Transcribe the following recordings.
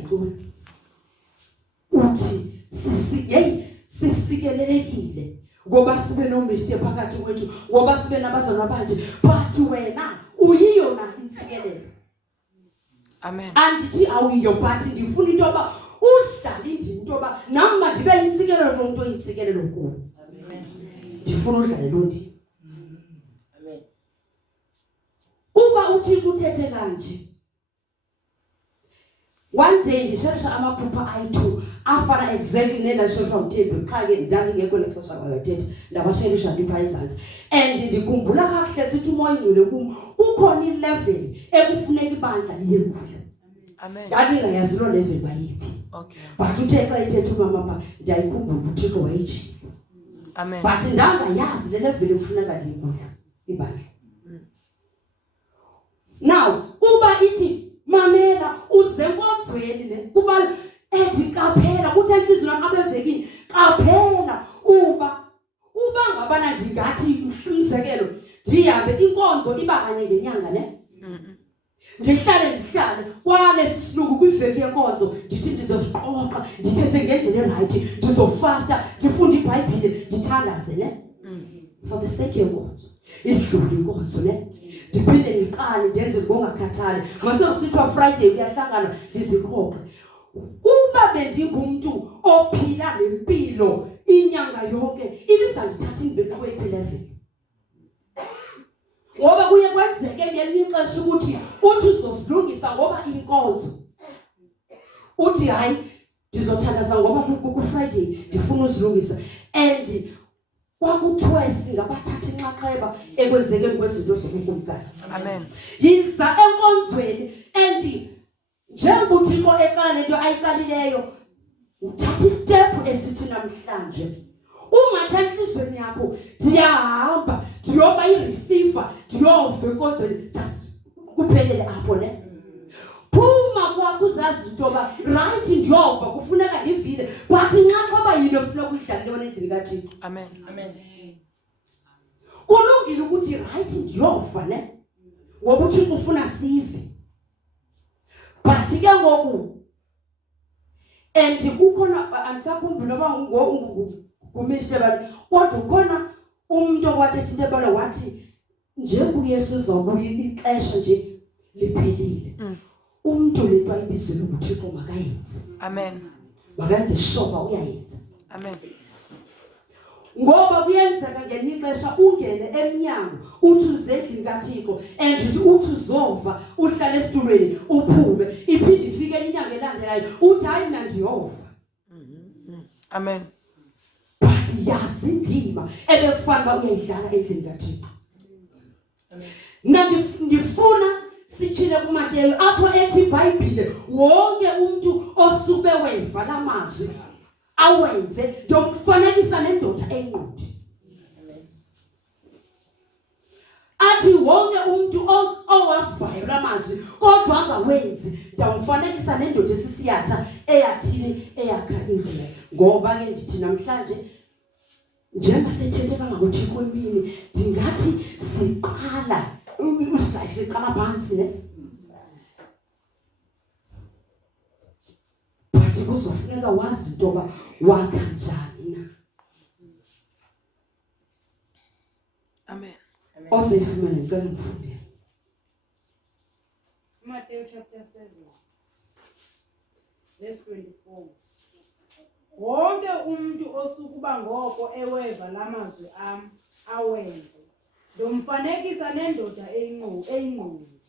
ndiyayixula uthi sisikelelekile ngoba sibe nomishte phakathi kwethu ngoba sibe nabazalwane abanje but wena uyiyo na insikelelo. Amen. Andithi awuyiyo but ndifuna into yoba udlale indima into yoba nami mandibe yintsikelelo kumuntu oyintsikelelo kuwo. Amen. Ndifuna udlale loo ndima. Amen. Uba uThixo uthethe kanje one day ndisherisha amaphupha ayi2 afana exactly nena shosha uThembi qha ke ndali ngekho lexesha kwayothetha ndabasherisha ndipha izantsi and ndikhumbula kahle sithi umoya ingcwele kum ukhona ilevel ekufuneka ibandla liye kuyo. Amen. Ndingayazi lo level bayiphi. Okay. But uthe xa ithetha umama ndiyayikhumbula uThixo wayithi. Amen. But ndangayazi le level ekufuneka liye kuyo ibandla. Now uba ithi mamela uze nkonzweni ne kuba ethi qaphela kuthi enhlizweni yami abevekini qaphela uba ngabana ndingathi umzekelo ndihambe inkonzo iba kanye ngenyanga ne ndihlale kwale sisilungu kwiveki yenkonzo ndithi ndizoziqoqa ndithethe ngendlela erayithi ndizofasta ndifunde iBhayibhile ndithandaze ne for the sake yenkonzo idlule inkonzo ne ndiphinde ngiqale ndenze ngongakhathali mase kusithwa Friday kuyahlangana ndiziqoqe. Uba bendingumuntu ophila lempilo inyanga yonke ibizandithatha indibeke kwe-level ngoba kuye kwenzeke ngelinye ixesha ukuthi uthi uzosilungisa ngoba inkonzo uthi hayi ndizothandaza ngoba ku-Friday ndifuna uzilungisa and kwakuthiwe singabathatha inxaxheba ekwenzekeni kwezinto zobukumkani. Amen. Yiza enkonzweni and njengoba uThixo eqala lento ayiqalileyo uthatha istep esithi namhlanje ungathatha enhlizweni yakho ndiyahamba ndiyoba ireceiver ndiyova enkonzweni just kuphelele apho ne phuma kwakho uzazi into yoba right ndiyova kufuneka ndivile but inxaxheba yini efuna ukuyidlalelwa endlini kaThixo. Amen. Amen. Kulungile ukuthi right ndiyova ne ngoba uThixo ufuna sive but ke ngoku and kukhona andisakhumbula noba ngumishebani kodwa ukhona umuntu okwathethi into ebala wathi njengoba uYesu uzawubuya ixesha nje liphelile umuntu lento ayibizela uThixo makayenze. Amen. Makenze shoba uyayenza. Amen. Ngoba kuyenzeka ngelinye ixesha ungene emnyango uthi uzendlini kaThixo and uthi uzova uhlala esitulweni uphume iphinde ifike inyanga elandelayo uthi hayi mina ndiyova. Amen. But yazi indima ebekufanele uyayidlala endlini kaThixo. Amen. Ndifuna sichile kuMateyu apho ethi iBhayibhile wonke umuntu osube weva lamazwi awenze ndomfanekisa nendoda eyinqondi. Athi wonke umuntu owavayo lamazwi kodwa angawenzi ndamfanekisa nendoda esisiyatha eyathini eyakha indlela. Ngoba ke ndithi namhlanje njengoba sethethe kangakuThixo emini ndingathi siqala siqala phansi ne but kuzofuneka wazi into yoba wakha njani na. Amen. Oseyifumene ngicela ngifundele Matthew chapter 7 verse 24. Wonke umuntu osukuba ngoko eweva lamazwi ami awenze ndomfanekisa nendoda eyinqobi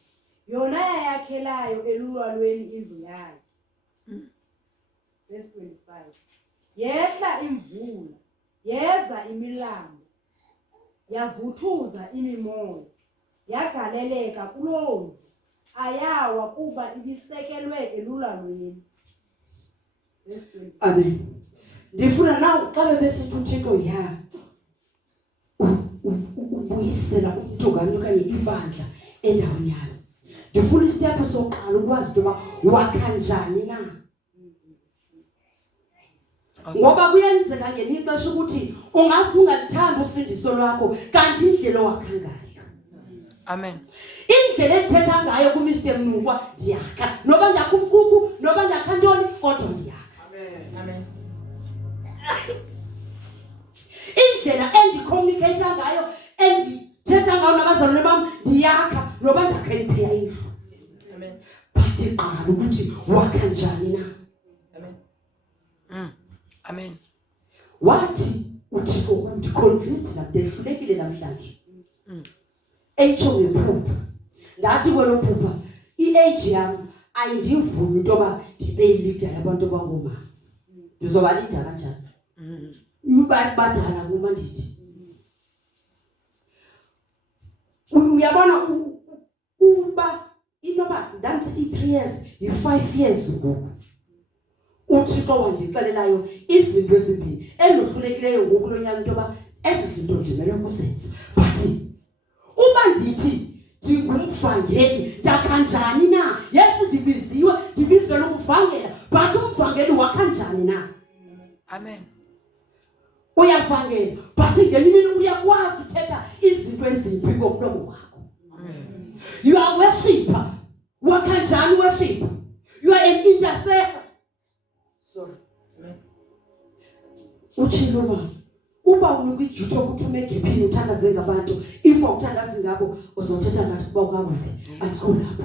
yona yayakhelayo elulwalweni indlu yayo. Verse 25. Yehla imvula yeza imilambo yavuthuza imimoya yagaleleka kuloo ndlu ayawa kuba ibisekelwe elulwalweni. Verse 20. Amen. Ndifuna nawe xa bebesithi uThixo ya ubuyisela umuntu nganye okanye ibandla endaweni yayo. Ndifuna isitephu sokuqala ukwazi into yoba wakha njani na. Ngoba kuyenzeka ngelinye ixesha ukuthi ungaze ungalithanda usindiso lwakho kanti indlela owakha ngayo. Amen. Indlela ethetha ngayo kuMr Mnukwa ndiyakha noba ndakha umkhukhu noba ndakha into kuqala ukuthi wakha njani na. Amen. Amen. Wathi uThixo umuntu convinced la dehlulekile namhlanje. Echo ngephupha. Ndathi kwelo phupha iage yami ayindivumi into yoba ndibe leader yabantu abangoma. Ndizoba leader kanjani? Uba badala kuma ndithi. Uyabona uba inoba ndamsithi 3 years, yi5 years ngoku. uThixo wandixelelayo izinto ezimbini endohlulekileyo ngoku lonyaka into yoba ezi zinto ndimele ukuzenza. But uba ndithi ndingumvangeli ndakanjani na? Yes, ndibizelwe ukuvangela, but umvangeli wakanjani na? Amen. Uyavangela, but ngenye imini uyakwazi uthetha izinto ezimbi ngomlomo wakho. You are a worshiper. Wakanjani worship? You are an intercessor. Sorry. Amen. Uchiloma. Uba unuku ijuto ukuthi umegephini uthandaze ngabantu, if awuthandazi ngabo uzothetha ngathi kuba ukakubi. Asikhulapho.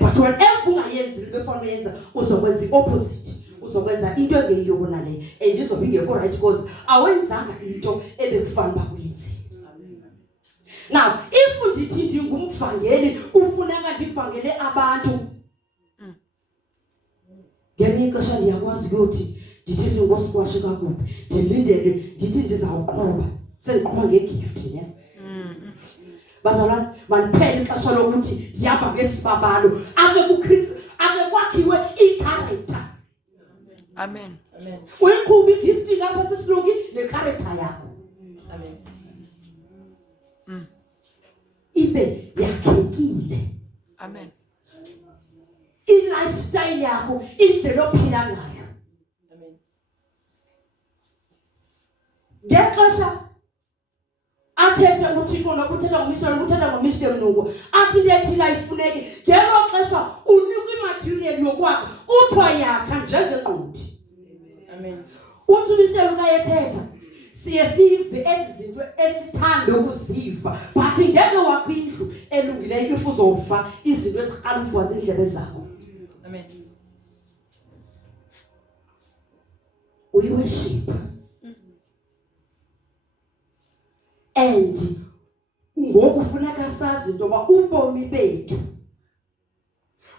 But whenever ungayenzi libefana uyenza uzokwenza iopposite. Uzokwenza into engeyiyo kunale and izobe ingekho right because awenzanga into ebekufanele bakuyenze. Now, if ndithi ndingumvangeli ufuneka ndivangele abantu. Ngenye ixesha ndiyakwazi ukuthi ndithi ngosikwashe kakubi. Ndilindele ndithi ndizawuqhuba. Sendiqhuba ngegift ne. Bazalwane, maniphele ixesha lokuthi ndihamba ngesibabalo. Ake kwakhiwe i-character. Amen. Amen. Uyiqhuba igift ngapha sesiloki le-character yakho. Amen. Ibe yakhekile. Amen. I-lifestyle yakho indlela ophila ngayo. Amen. Ngexesha athethe uThixo nokuthetha ngomishana ukuthetha ngomishana Mnukwa athi ndiyethila ifuneki ngelo xesha unika imaterial yokwakha kuthiwa yakha njengeqondi. Amen. Uthi umishana ukayethetha siye sive ezi zinto esithanda ukuziva, but ngeke wakho indlu elungileyo if uzofa izinto eziqala ufuza indlebe zakho. Amen. Uyiworship. And ngoku funeka sazi into yoba ubomi bethu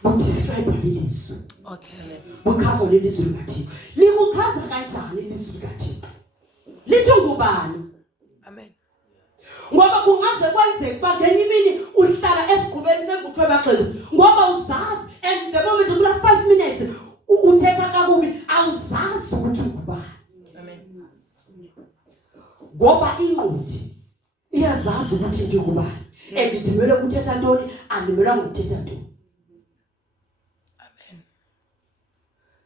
budescribe ilizwi. Okay. Bukhazwa lelizwi likaThixo. Likukhaza kanjani ilizwi likaThixo? Lithi ngubani? Amen. Ngoba kungaze kwenzeke uba ngenye imini uhlala esiqhubeni senguthiwe baxela ngoba uzazi and the moment kula 5 minutes uthetha kakubi awuzazi ukuthi ngubani. Amen. Ngoba ingqondi iyazazi ukuthi ndingubani and ndimele ukuthetha ntoni andimela ngokuthetha ntoni. Amen.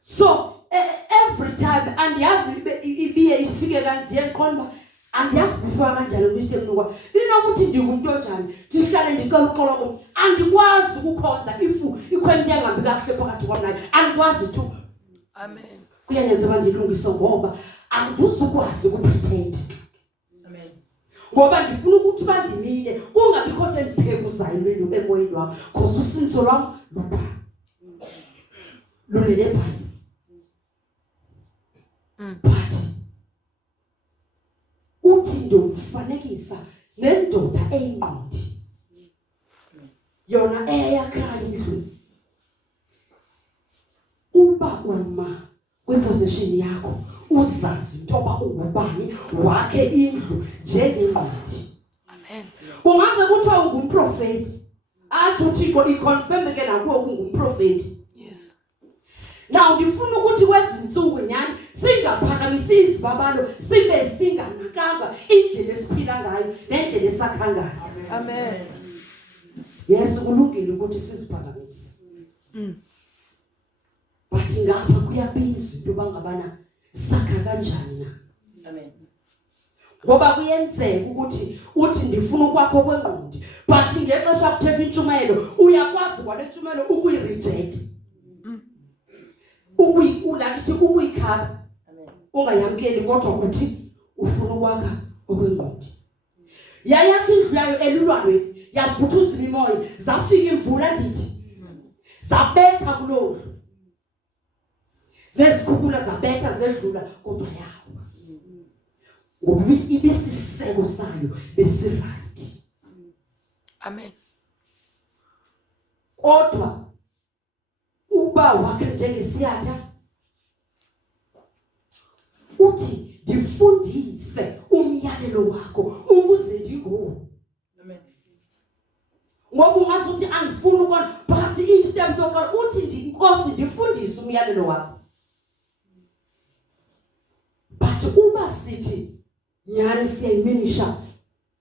So every time andiyazi ibiye ifike kanje enqonba andiyazi bifika kanjani kwiste Mnukwa inokuthi ndingumuntu onjani ndihlale ndicela uxolo kum andikwazi ukukhonza ifu ikhwente engahambi kahle phakathi kwami naye andikwazi tu. Amen. Kuyanyenza uba ndilungise ngoba andizukwazi ukupretend. Amen. Ngoba ndifuna ukuthi uba ndimile kungabikho nto endiphekuzayo emoyeni wami because usinzo lwam lunele phaya. But uthi ndomfanekisa nendoda eyingqondi yona eyakha indlu. Uba uma kwiposition yakho uzazi ntoba ungubani wakhe indlu njengengqondi. Amen. Kungaze kuthiwa ungumprofeti athi uThixo iconfirm ke nakuwe ungumprofeti. Yes. Now ndifuna ukuthi kwezinsuku nyani singaphakamisi izibabalo sibe singanakanga indlela esiphila ngayo nendlela esakha ngayo. Amen. Yes, kulungile ukuthi siziphakamise. But ngapha kuyabiza into bangabana sakha kanjani na. Amen. Ngoba kuyenzeka ukuthi uthi ndifuna ukwakho kwengqondi but ngexesha kuthetha intshumayelo uyakwazi kwalentshumayelo ukuyireject. Ulathi ukuyikhaba. Amen. Ungayamkeli kodwa uthi ufuna ukwakha okwengqondi. Yayakha indlu yayo elulwanweni yavuthuza imimoya zafika imvula ndithi zabetha kulo nezikhukhula zabetha zedlula kodwa yawo ngoba ibisiseko sayo besiright. Amen. Kodwa uba wakhe njengesiyatha uthi ndifundise umyalelo wakho ukuze ndingowo. Amen. Ngoba ungasuthi angifuni ukona but instead sokuqala uthi inkosi ndifundise umyalelo wakho. But uba sithi nyani siyayiminisha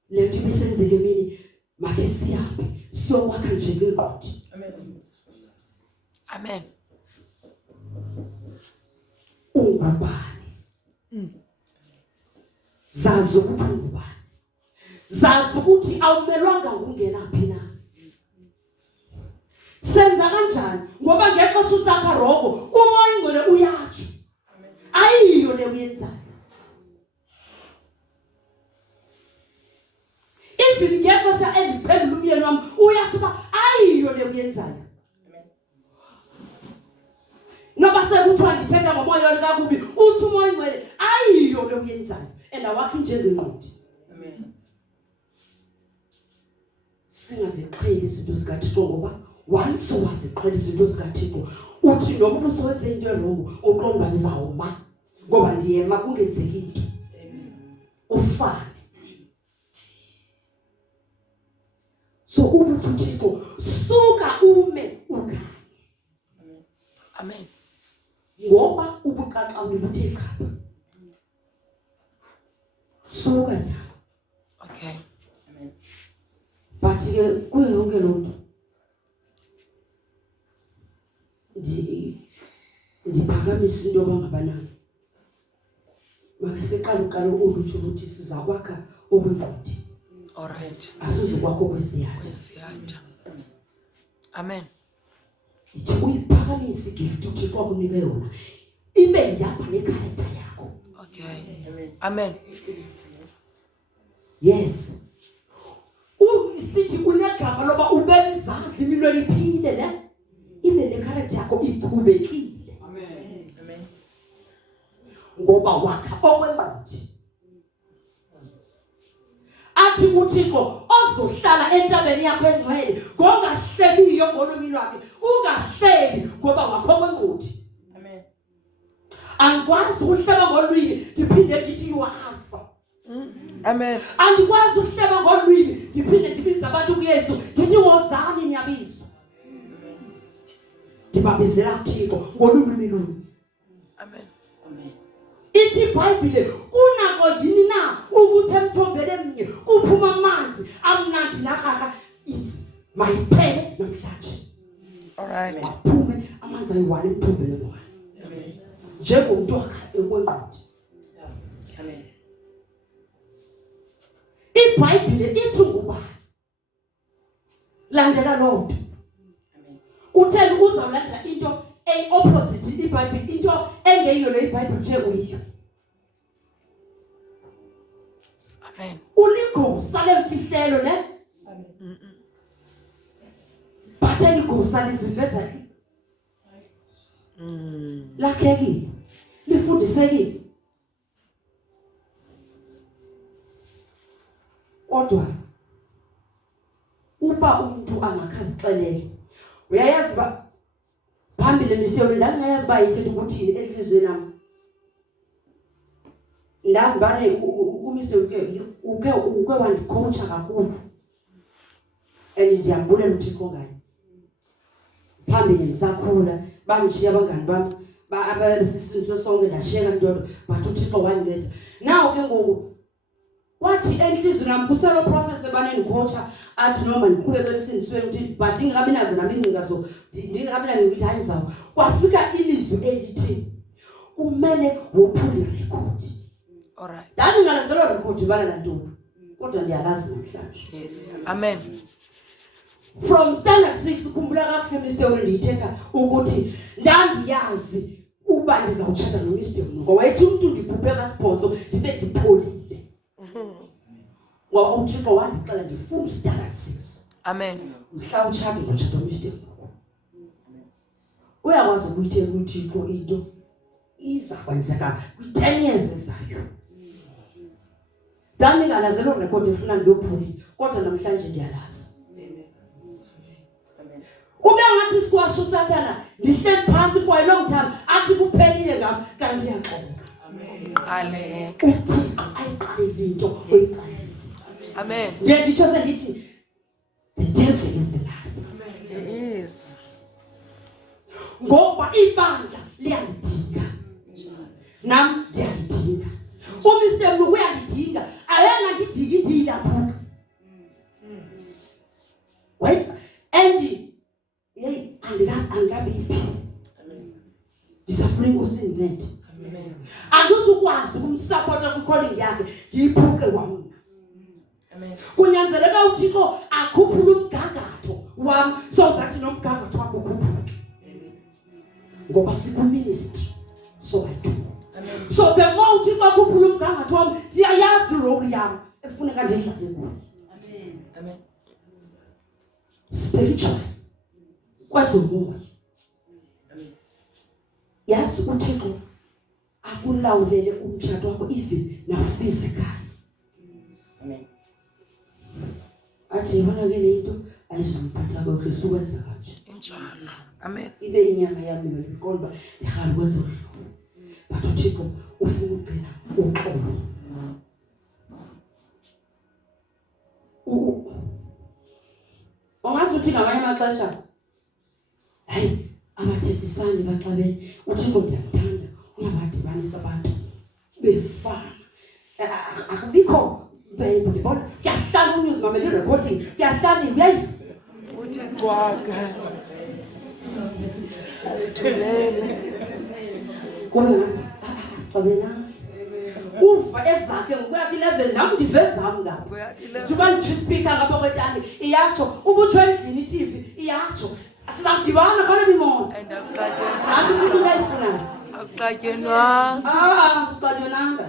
le nto ibisenzeke emini make sihambe siyokwakha njengeqodi. Amen. Amen. Ungubani? Zazi ukuthi ungubani. Zazi ukuthi awumelwanga ukungena phi na. Senza kanjani ngoba ngekho susapha rogo umoya ingcwele uyatsho. Ayiyo le uyenzayo. If ngekho sha eliphendula umyeni wami uyasho ba ayiyo le uyenzayo. Noba sekuthiwa ndithetha ngomoya olikakubi uthi umoya ingcwele ayiyo le uyenzayo and awakhi njengenqodi. Amen. Singaziqheli izinto zikaThixo ngoba once waziqhela izinto zikaThixo uthi noma usuwenze into erongo uqonda zizawuma ngoba ndiyema kungenzeki into. Ufane. So ubuthi uThixo suka ume ukanye. Amen. Ngoba ubuqaqawuli buthe khapha. Suka nyalo. Okay. Amen. But ke kuyonke lonto ndiphakamisa into abangabanani. Maka siqala ulutsho ukuthi sizakwakha okwenqodi. All right. Asizukwakho kwesiyatha. Kwesiyatha. Amen. Ithi uyiphakamisa igift uThixo akunika yona ibe yapha necharacter yakho. Okay. Amen. Yes. Sithi unegama loba ubeka izandla imilweni iphile ne ibe necharacter yakho ichubekile. Amen. Amen. Ngoba wakha okwenqodi. Athi uThixo ozohlala entabeni yakho engcwele ngongahlebiyo ngolumi lwakhe ungahlebi ngoba wakho okwenqodi. Amen. Angikwazi ukuhleba ngolwimi ndiphinde ndithi you are alpha. Amen. Andikwazi ukuhleba ngolwimi ndiphinde ndibize abantu kuYesu ndithi wozani niyabizwa. Ndibabizela uThixo ngolwimi lwenu. Amen. Amen. Ithi iBhayibhile kunako yini na ukuthi emthombeni emnye kuphuma amanzi amnandi nakhakha ithi mayiphele namhlanje. All right. Aphume amanzi ayi-1 emthombeni emnye. Amen. Njengomuntu wakha ekwenqodi. Amen. iBhayibhile ithi ngubani? Landela lo nto. Amen. Kutheni uzawulandela into opposite iBhayibhile into engeyiyo le iBhayibhile nje uyiyo. Amen. Uligosa lemfihlelo ne? Amen. Batheli gosa liziveza lakhekile lifundisekile. Kodwa uba umuntu angakhazixelele uyayazi ba phambili Mr. Ndangayazi ba yithethe ukuthi elizweni nami ndambane uMr. uke wandicoacha kakhulu and ndiyambulela uThixo ngaye. Phambili ndisakhula bangishiya abangani bami ababesisizwe sonke ndashiyeka ntolo but uThixo wandinceda. Now ke ngoku wathi enhlizweni nami kuselo process abanengicoacha athi noma ndiqhubeke lesindiswe ukuthi but ngikabi nazo nami ingcingazo ndingikabi nazo ngithi hayi ngizawo. Kwafika ilizwi elithi kumele wophule record. All right. Dani ngalenzelwa record bala lantoni kodwa ndiyalazi namhlanje. Yes. Amen. From standard 6 ukhumbula kahle Mr. ndiyithetha ukuthi ndandiyazi uba ndizawutshata noMr. Mnukwa wayethi umuntu ndiphuphe kaSibhozo ndibe ndipholile. Wa uThixo wandixela ndifuna standard 6. Amen. Mhla utshata uzotshata noMr. Mnukwa. uyakwazi ukuyithela uThixo into iza kwenzeka kwi-10 years ezayo. Ndanika zelo record efuna ndophuli kodwa namhlanje ndiyalazi. Ube ngathi sikwasho uSathana ndihleli phansi for a long time athi kuphelile ngam kanti uyaxoka. Amen. uThixo ayiqalile into oyiqalile. Amen. Ngiyaditsho selithi the devil is a liar. He is. Ngoba ibandla liyandidinga nam ndiyalidinga. Umr Mnukwa uyandidinga ayengandidingi ndiyilapha. Wait and hey angikabiphi. Ndisafuna inkosi indincede. Andizukwazi ukumsupporta kwicalling yakhe ndiyiphuke wami. Kunyanzeleka uThixo akhuphule umgangatho wami so that nomgangatho wakho ukhuphuke. Ngoba sikuministry so I do. So the more uThixo akhuphule umgangatho wami ndiyayazi role yami efuneka ndidlale kuyo. Amen. Spiritual kwezomoya. Yazi uThixo akulawulele umtshato wakho even na physical. Amen. Athi yibona ke le into ayizongiphatha kahle sukwenza kanje. Injalo. Amen. Ibe inyama yami yona iqolba ihamba kwenza udlulu. But uThixo ufuna ugcina uxolo. Ongazi uthi ngamanye amaxesha hayi abathethisani baxabene uThixo ndiyamthanda uyabadibanisa abantu befana. Akubikho babe ndibona kuyahlala unews mamela recording kuyahlala uyayi Uthi cwaka. Thulele. kodwa asixabelana. Uva ezakhe ngokuya ku-11 nam ndivezam ngapha. Njengoba ndispeaker ngapha kwetani iyatsho ubutsho endlini iTV iyatsho sizawudibana khona bimoto. And akuxatywe. Athi uThixo uyayifunayo. Akuxatyenwanga. Kuxatyonanga.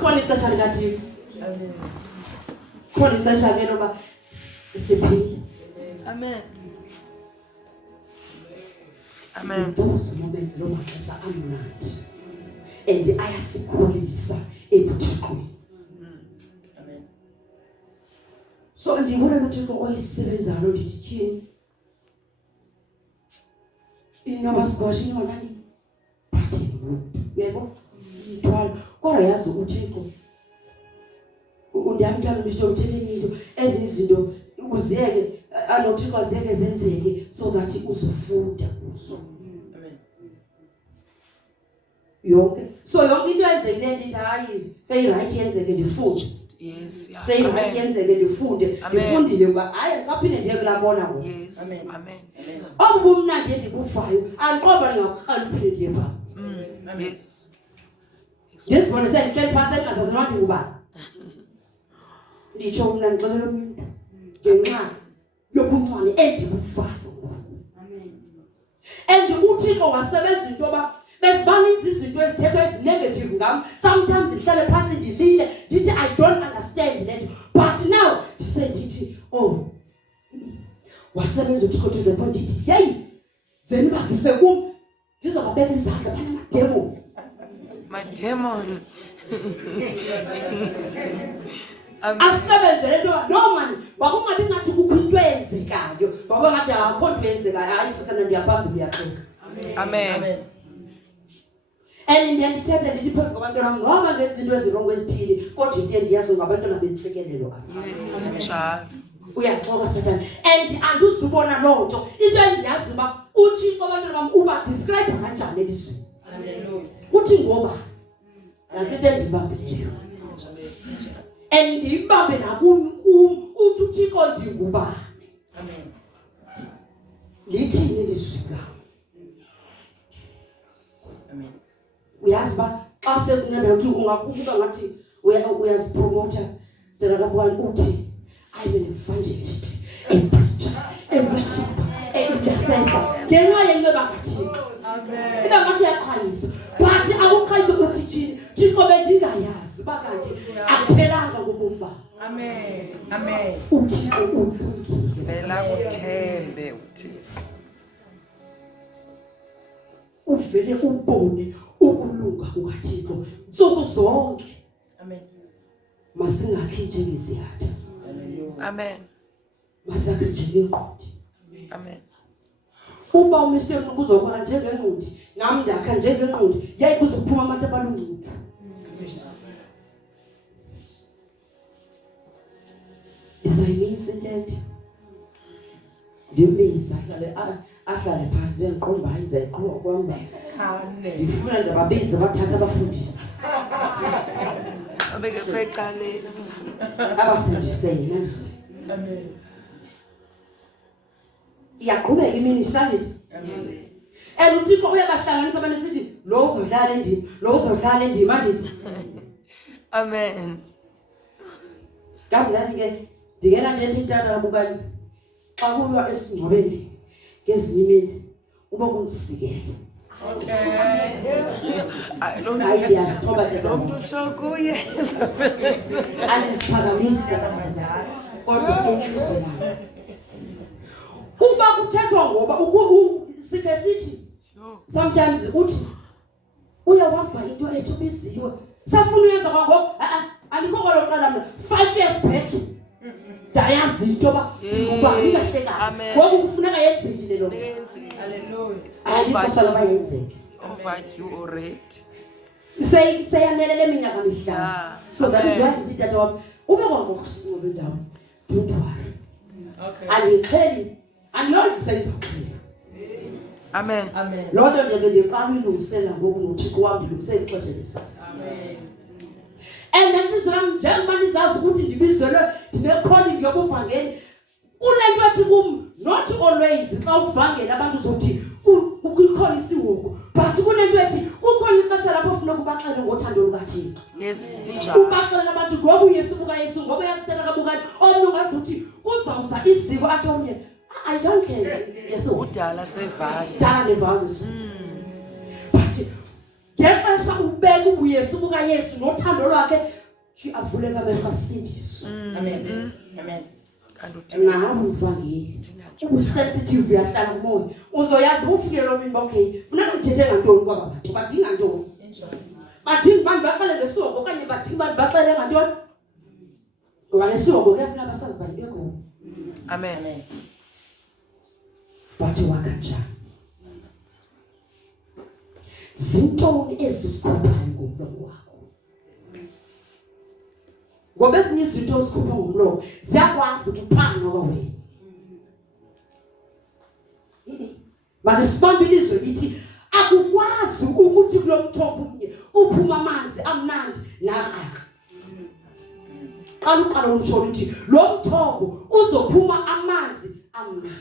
Khona ixesha likaThixo. Khona ixesha ke loba siphile. Amen. Amen. Those moments lo maxesha amnandi and ayasikhulisa ebuthixweni. Amen. So ndibona uThixo oyisebenzayo ndithi tyhini inamasigwashi inonani bathi umuntu yebo ithwala kodwa yazi uThixo undiyamntana ngisho uthethe into ezizinto uziyeke anoThixo azeke zenzeke so that uzofunda kuzo. Amen. Yonke so yonke into yenzekile ndithi hayi seyiright yenzeke ndifunde. Yes. Yeah. Seyiright yenzeke ndifunde ndifundile ngoba hayi ngisaphinde ndiye kulaa kona ngoku. Yes. Amen. Amen. Obu bumnandi endikuvayo andiqoba ndingaqala ndiphinde ndiye phaa. Yes. Ndizibone sendihleli phantsi endingazazi noba ndingubani. Nditsho mna ndixelela omnye ngenxa yobuncwane endibuvayo ngoku. And uThixo wasebenza into yoba bezibaninzi izinto ezithethwa ezinegative ngam. Sometimes ndihlale phansi ndilile ndithi I don't understand that but now ndithi oh wasebenza uThixo to the point ndithi hey zeni basise kum ndizobabeka izandla banamademoni. My demon. Asebenzele into no man wakungabi ngathi kukho into eyenzekayo ngoba ngathi akho into eyenzekayo hayi Sathana ndiyabamba uyaxoka. Amen. And ndiyandithetha ndithi phezu kwabantwana ngoba ngenza into ezirongo ezithile kodwa into endiyazi ngabantwana bentsikelelo apha. Yes. Injalo. Uyaxoka Sathana and andizubona loo nto into endiyazi uba uThixo abantwana bam uba describe kanjani elizweni. Uthi ngoba nantsi into endibambileyo and ndibambe nakum uthi uThixo ndingubani. Amen. Lithini ilizwi lam. Amen. Uyazi ba xa sekunceda uthi ungakubuka ngathi uyazipromota ndakabani uthi I'm an evangelist, a preacher, a worshiper, a intercessor. Ngenxa yenceba kaThixo. Amen. Ibe ngathi uyaqhalisa but akuqhalisa ukuthi thini Thixo bendingayazi bakanti akuphelanga ngobomi bam. Amen. Amen. uThixo ulungile. Vela uthembe uThixo. uvele ubone ukulunga kukaThixo nsuku zonke. Amen. Masingakhi njengeziyatha. Amen. Masakhe njengenqodi. Amen. Uba umisteri kuzokwala njengenqodi, nami ndakha njengenqodi, yayi kuzophuma abantu abaluncedo. Isayimisa intethe. Ndimbiza ahlale phansi bengiqomba ayenza iqhuba kwami. Ngifuna nje ababize bathatha abafundisi. Abeke beqale. Abafundise yena ndithi. Amen. Iyaqhubeka imini ishajithi. Amen. UThixo uyabahlanganisa abantu sithi lo uzodlala endima, lo uzodlala endima ndithi. Amen. Kamnandi ke ndingena ndethi intanda kabukani. Xa kulwa esingcwabeni ngezinye imini uba kundisikele. Okay. Hayi ndiyazithoba tata. Kuye. Andiziphakamisi tata. Kodwa enhlizweni yami. Uba kuthethwa ngoba sike sithi sometimes uthi uyawava into ethi ubiziwe. Safuna uyenza kwangoko andikho kwaloqala mina 5 years back. Dayazi into ba ukuba ingahleka. Ngoku kufuneka yenzekile lo. Hallelujah. Ayikho bayenzeke. Invite you already. Sayanele leminyaka mihlanu. So that is why ndithi tata wami ube kwangokusingoba indawo. Don't worry. Okay. Andiqheli andiyodlisa izaqhela. Amen. Amen. Loo nto nje ndiqala uyilungisela ngoku noThixo wam ndilungisela ixesha lesa. Amen. And then njengoba nizazi ukuthi ndibizelwe ndinekholini yobuvangeli kunento ethi kum not always xa uvangela abantu uzothi kukhona isiwoko but kunento ethi kukhona ixesha lapho ufuna ukubaxela ngothando lukaThixo. Yes, injalo. Ubaxela abantu ngoba uYesu buka Yesu ngoba yasitela kabukani omnye ungazuthi uzawuza iziko athi omnye I don't care Yesu Udala sevaya. dala nevangiso. But ngexesha ubeka uYesu buka Yesu nothando lwakhe avuleka amehlo asindiswa. Amen. Amen. Nawe uvangeli usensitive uyahlala kumoya uzoyazi ufike lo mini okay funeka ngithethe ngantoni kwaba bantu badinga ntoni badinga abantu baqale ngesoko okanye badinga abantu baxele ngantoni ngoba lesoko kuyafuna abasazi bayibekho. Amen. Bathi wakanjani zintoni ezizikhuphayo ngomlomo wakho ngoba ezinye izinto ozikhupha ngomlomo ziyakwazi ukuphanga kwawena. Makisibambe ilizwi lithi akukwazi ukuthi kulo mthombo umnye uphuma amanzi amnandi nakraka. Xa uqala ukusho ukuthi lo mthombo uzophuma amanzi amnandi.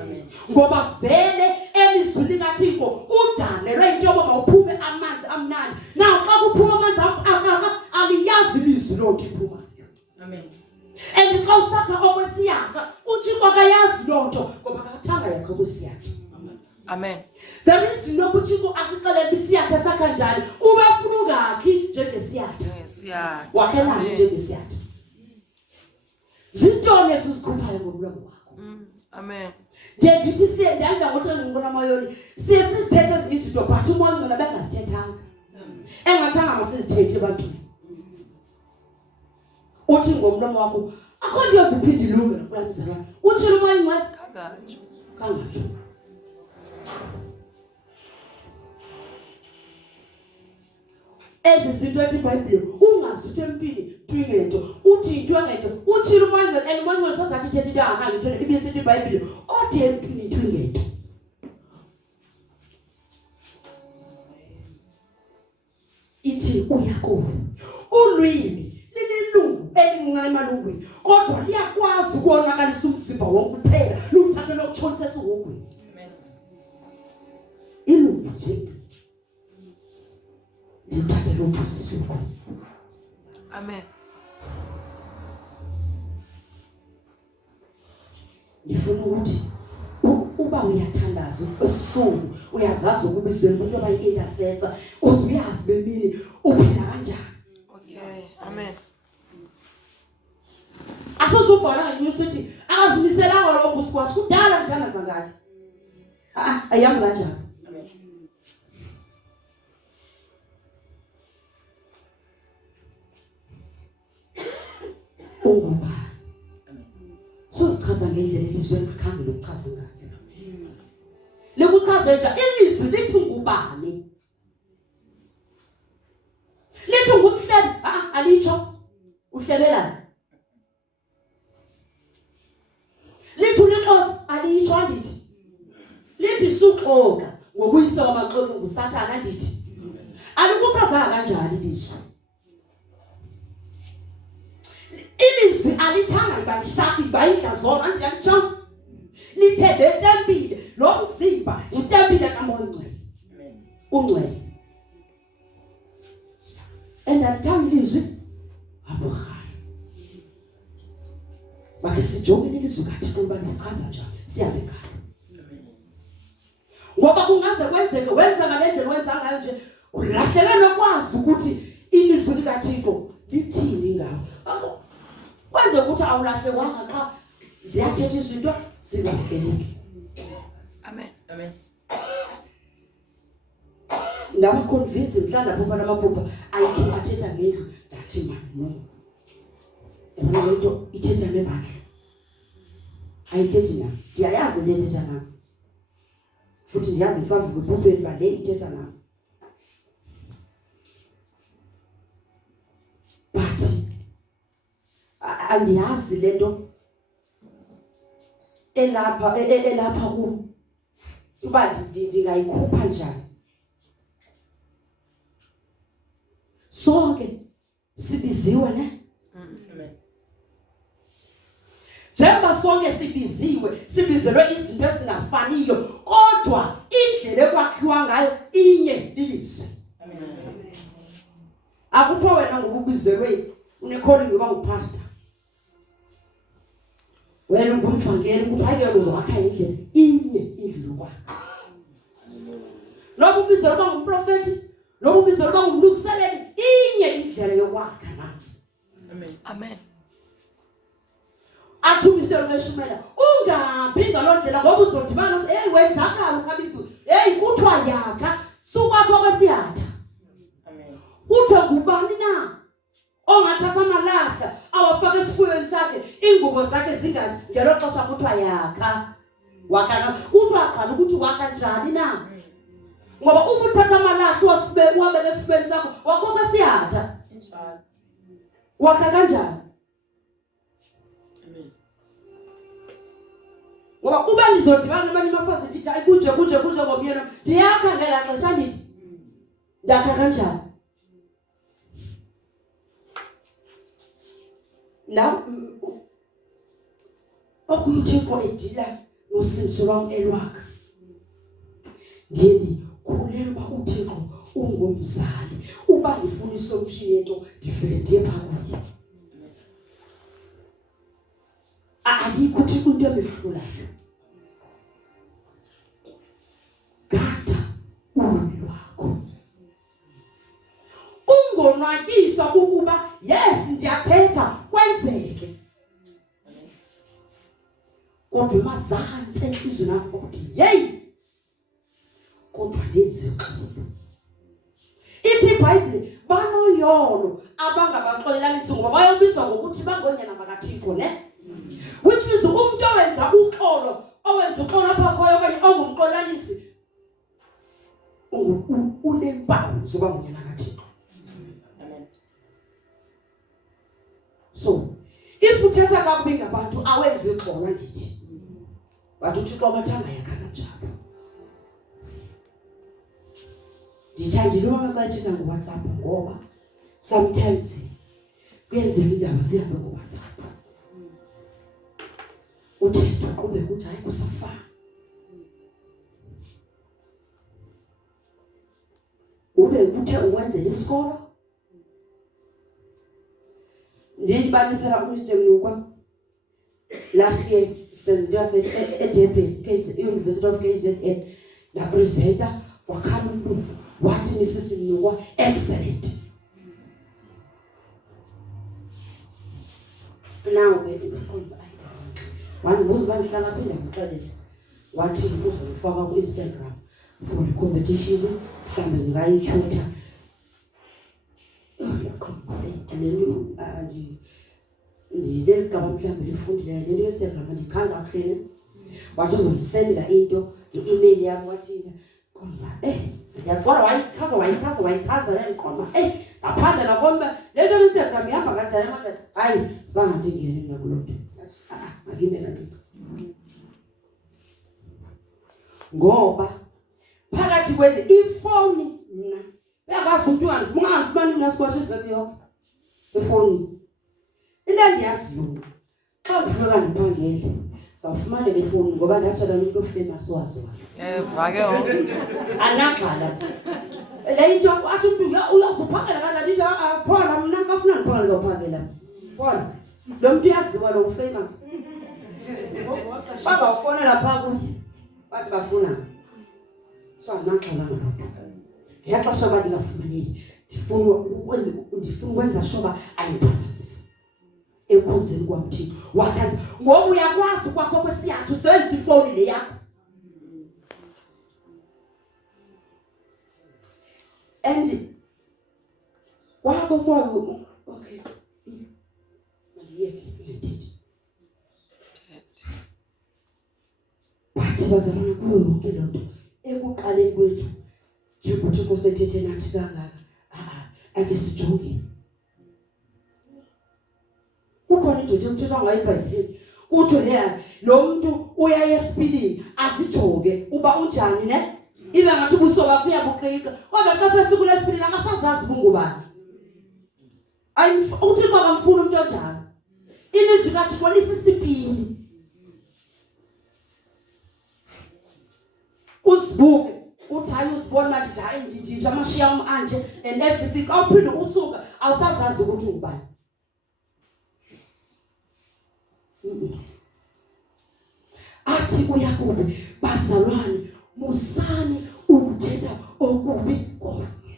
Amen. Ngoba vele elizwi likaThixo udalelwe into yoba mawuphume amanzi amnandi. Now xa kuphuma amanzi akraka aliyazi ilizwi lothi iphumayo. Amen. And xa usakha okwesiyatha uThixo akayazi loo nto ngoba akathanga yakho okwesiyatha. Amen. There is no uThixo asixelele isiyatha sakha njani ube ufuna ungakhi njengesiyatha. Yes, yeah. Wakhela njengesiyatha. Zintoni ezizikhuphayo ngomlomo wakho. Amen. Ndithi siye ndanda ngothi ngikona mayoni siye sizithethe ezinye izinto but umoya ngona bengasithethanga. Engathanga masizithethe ebantwini. Uthi ngomlomo wakho akho nto yoziphinda ilunge kulamzalwane. Utshilo umoya incwadi Kangatsho. kangatsho. Ezi zinto ethi iBhayibhile ungazithi empini twingento uthi into engento utshilo umoya elimoya sozathi thethe into angakangithethe ibisithi iBhayibhile othi empini twingento. Ithi uyakubo ulwimi lililungu elinqala emalungwini kodwa liyakwazi ukuonakalisa umzimba wonke kuphela luthathe lokutshonisa esiwongweni. Amen. Ilungu nje lithathe lokuphosisa ukhona. Amen. Ngifuna ukuthi uba uyathandaza ebusuku uyazazi ukuba izweni umuntu abayi-intercessor uzuyazi bemini uphila kanjani. Okay. Amen. Asuzubhala ngikusithi akazimiselanga lokho sikwazi kudala ngithandaza ngakhe. Ayami kanjani. Amen. ungubani. Sozichaza ngendlela ilizwi engikhangela ukuchaza ngayo. Likuchaze nje ilizwi lithi ungubani. Lithi ungumhlebi, alitsho uhlebelana. Lithi ulixoka, alitsho andithi. Lithi suxoka ngokuyise wamaxoki nguSathana andithi. Alikuchaza kanjani ilizwi. Ilizwi alithanga ibayishaki ibayidla zona andiyalitsho. Lithe letempile lo mzimba itempile kaMoya Ongcwele. Ungcwele. Endalithanga ilizwi abukhaya. Bakhe sijonge ilizwi kaThixo ukuba lisichaza njani sihambe ngalo. Ngoba kungaze kwenzeke wenza ngalendlela wenza ngayo nje ulahleke nokwazi ukuthi ilizwi likaThixo lithini ngawo. Kwenze ukuthi awulahlekanga xa ziyathetha izinto zingakeleki. Amen. Amen. Ndaba convinced mhlawumbe phupha namaphupha ayithi athetha ngendlu ndathi mani no. Lento ithetha nebandla. Ayithethi nami. Ndiyayazi le ithetha nami. Futhi ndiyazi isavuka iphupheni ba le ithetha nami. But andiyazi lento elapha kum. Uba ndingayikhupha njani. Sonke sibiziwe ne? Amen. Njengoba sonke sibizelwe izinto ezingafaniyo kodwa indlela ekwakhiwa ngayo inye ilizwi. Amen. Akuthiwa wena ngokubizelwe unekholingi yoba ngupastor. Wena ungumvangeli ukuthi ayike uzowakha indlela inye indlu yokwakha. Lobu ubizelwe uba ngumprofeti, lobu ubizelwe uba ngumlungiseleli inye indlela yokwakha nansi. Amen. Amen. Athi ubizelwe ngeshumela ungahambi ngaloo ndlela ngoba uzodibana wenzakala ukhabifu kuthiwa yakha sukwakho kwesiyatha. Amen. Kuthiwa ngubani na ongathatha amalahla awafaka esifuyweni sakhe ingubo zakhe zingathi ngelo xesha kuthiwa yakha wakha. Kuthiwa qala ukuthi wakha njani na. Ngoba ubuthatha amalahla uwabeke esifuyweni sakho wakho kwesiyatha. Inshallah. Wakha kanjani? Amen. Ngoba uba ndizodibana nabanye abafazi ndithi hayi kunje ngomyeni ndiyakha ngela xesha ndithi ndakha kanjani. Now okuthixo edila nosindiso lwam elwakha. Ndiye ndikhulelwa uThixo ungumzali. Uba ndifuna isolution yento ndivele ndiye phambi. Ayikho uThixo into emehlulayo. Gada ulwimi lwakho. Ungonwakiswa ukuba yes ndiyathetha kwenzeke. Kodwa mazantsi enhlizweni yakho ukuthi hey kodwa lenze xolo. Ithi iBhayibhile banoyolo abangabaxolelanisi ngoba bayobizwa ngokuthi bangonyana bakaThixo ne. Which means umuntu owenza uxolo apha kwayo okanye ongumxolanisi unempawu zoba ngonyana kaThixo. Amen. So if uthetha kakubi ngabantu awenzi uxolo ndithi but uThixo amathanga yakha kanjalo. Ndithandile uma xa ethetha ngoWhatsApp ngoba sometimes kuyenzeka indaba zihambe ngoWhatsApp. Uthetha uqhubeka ukuthi hayi kusafana. Ube uthe uwenze isikolo. Ndibanisela uMr Mnukwa last year sendiyasethi eDurban University of KZN la presenter wakhala umuntu wathi Mrs Mnukwa excellent. Now wangibuza bangihlala phinde ngixelele wathi uzofaka ku Instagram for the competition mhlawumbe ngayishutha. Lelo ndile gaba mhlawumbe lifundile le Instagram ndikhanga kahle wathi uzondisendela into i-email yami wathi qomba yaqora wayichaza yangiqoma ngaphanda nakomba le nto Instagram ihamba kanjani manje hayi zange ndingene mina kulonto akime kanti ngoba phakathi kwezi ifoni mina uyakwazi umuntu ungangifumani mina sikwashe iveki yonke ifoni into endiyaziyo xa ufika ndiphangele sawufumane le foni ngoba ndatshala umuntu ofamous waziwa Vake anaqala le into athi umuntu uyazuphangela kanjani into phona mna ngafuna ndiphangela ndizophangela phona lo muntu uyaziwa lo famous bazawufonela phaa kuye bathi bafuna sanaqala ngalonto ngeyaxesha bathi ngafumaneki ndifuna ukwenza shoba ayiphazamisi ekhonzeni kwamthini wakanti ngoba uyakwazi kwakho kwesiyathu usebenzisa ifoni le yakho and kwakho okay mandiyeke ngiyathetha bathi bazalwana kuyo yonke loo nto ekuqaleni kwethu njengokuthi kusethethe nathi kangaka ake sijonge kukhona indoda emthethwa ngayo eBhayibhelini uthi lo muntu uya esipilini asijoke uba unjani ne ibe ngathi ubuso bakho uyabuqika kodwa xa sesikule esipilini akasazazi bungubani uthi baba mfuna umuntu onjani ilizwi kaThixo lisisipili usibuke uthi hayi usibona manje hayi ndidija amashiya wami anje and everything awuphinde usuka awusazazi ukuthi ubani athi uyakubi bazalwane musani ukuthetha okubi komnye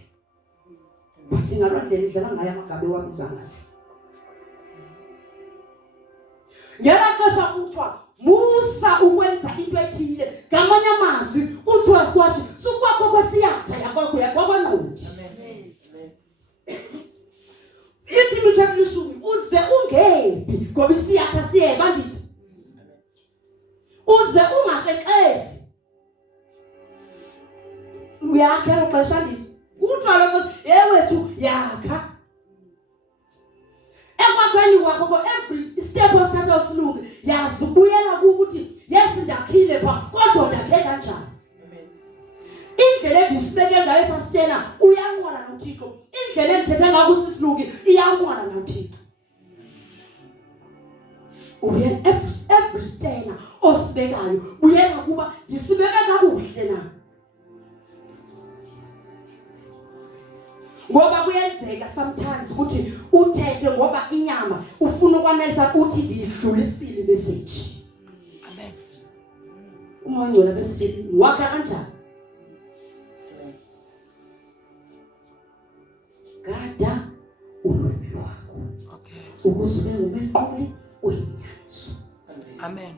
bathi ngaloo ndlela idlala ngayo amagabe wami zangane ngela xesha kuthiwa musa ukwenza into ethile ngamanye amazwi kuthiwa sikwashi sukwakho kwesiyatha yakwakho yakwangqondi ithi imithetho lishumi uze ungebi ngoba isiyatha siyeba ndithi uze ungareqezi uyakhe uxesha ndithi kuthiwa lo yewethu yakha ekwakhweni wakho every step osithatha osilunge yazi ubuyela ukuthi yes ndakhile pha kodwa ndakhe kanjani indlela endisibeke ngayo sasitena uyanqwana noThixo indlela endithetha ngayo usisilungi iyanqwana noThixo uye every stena osibekayo uyela kuba ndisibeke kakuhle na ngoba kuyenzeka sometimes ukuthi uthethe ngoba inyama ufuna ukwanelisa uthi ndidlulisile message amen umanyolo besithi wakha kanjani gada ulwimi lwakho ukuze ube ngumenquli oyinyaniso amen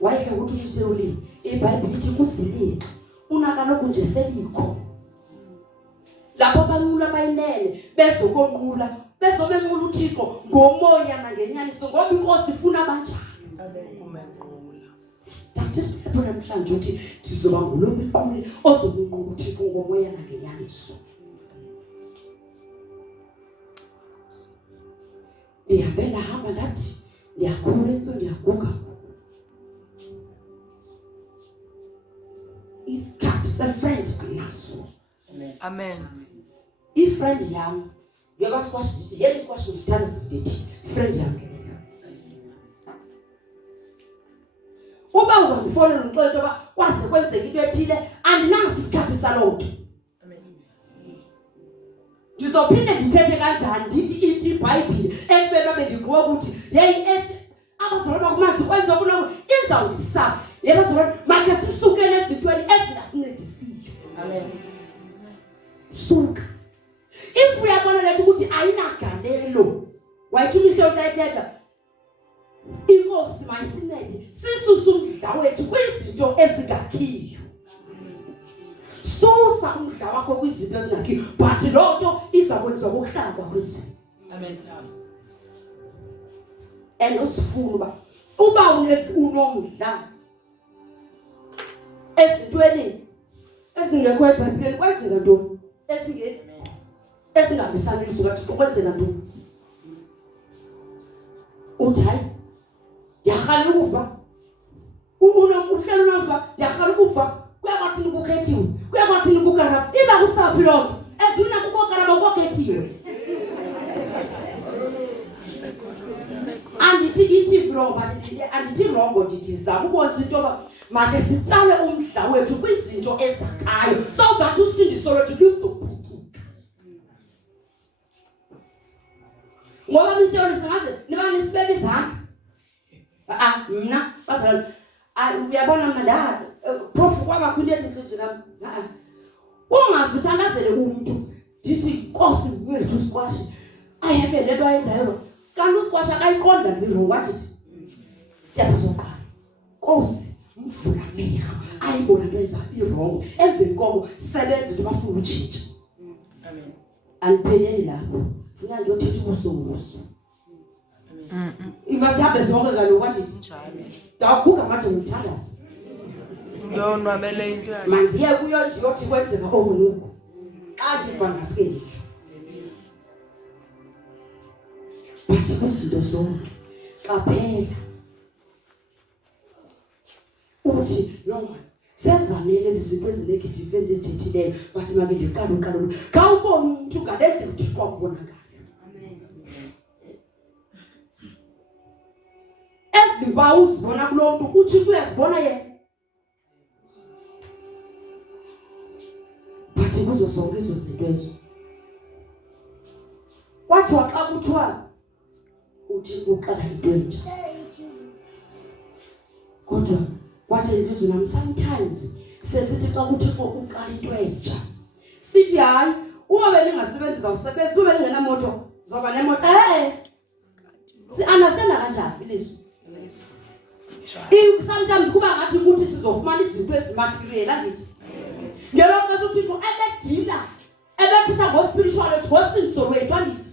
wayedla ukuthi uthi ulimi iBhayibheli ithi kuzilika unakaloku nje selikho lapho banqula bayinene bezokonqula bezobenqula uThixo ngomoya nangenyaniso ngoba inkosi ifuna abanjani kumenqula that is the namhlanje uthi sizoba ngulomenquli ozobenqula uThixo ngomoya nangenyaniso ndiyabela hamba ndathi ndiyakhula into ndiyaguga isikhathi se-friend anaso amen i-friend yami yakwasikwashi ndithi yena isikwashi ndithanda sidithi friend yami uba uzandifonela ngixoxe into yoba kwaze kwenzeka into ethile andinaso isikhathi saloo nto ndizophinde ndithethe kanjani ndithi ithi iBhayibhile ekubeni bendiqoka ukuthi yeyi abazalwana kumanzi kwenza kunoku izawundisaba yebazalwana makhe sisukele ezintweni ezingasincedisiyo Amen. suka if uyabona lethu ukuthi ayinagalelo wayithumisa utayithetha inkosi mayisinede sisuse umdla wethu kwizinto ezingakhiyo susa umdla wakho kwizinto ezingakhiyo but loo nto iza kwenziwa ngokuhlala kwezulu Amen. And usifuna uba unomdla ezintweni ezingekho eBhayibhelini kwenzeka ntoni esingabisani ilizwi kaThixo kwenzeka ntoni uthi hayi ndiyarhala ukufa uhlelo nomva ndiyarhala ukufa kuyakwathini kukhethiwe kuyakwathini kukaraba iza kusaphi loo nto ezwina kukokaraba ukokhethiwe andithi wrong but andithi wrong ndithi zama ubonisa into yoba make sitsale umdla wethu kwizinto ezakhayo so that usindiso lwethu luzophucuka ngoba misiyoni singaze niba nisibeka izandla mna bazalwane uyabona mna prof kwabakho into ethi inhliziyo nami ungazi uthandazele umuntu ndithi Nkosi wethu sikwashi ayeke le nto ayenzayo kanti usikwashi akayiqonda lero wathi step zoqala Nkosi mvula amehlo ayibona into enza i-wrong emveni koko sebenza into bafuna utshintsha Amen. andipheleli lapho funa ndiyothetha ubuso imasihambe zonke kaloku wathi ndaguga made ngithandaza Ngiyonwabele into yakhe. mandiye kuyo ndiyothi kwenzeka okunuku xa ndiva ngaske nditsho bathi kwizinto zonke qaphela uthi noma sezanele lezi zinto ezinegative endizithethileyo bathi make ndiqale khawubona umuntu ngale ndlela uThixo akubonakala ezimpawu uzibona kulo muntu uThixo uyazibona yena bathi kuzo zonke izo zinto ezo kwathiwa xa kuthiwa uThixo uqala into entsha kodwa kwathi ilizwi nami sometimes sesithi xa uThixo uqala into entsha sithi hayi uma beningasebenzi zawusebenza uma bengenamoto zoba nemoto si understand kanjani ilizwi sometimes kuba ngathi ukuthi sizofumana izinto ezimaterial andithi ngelokho uThixo ebedila ebethetha ngospiritual ngosindiso lwethu andithi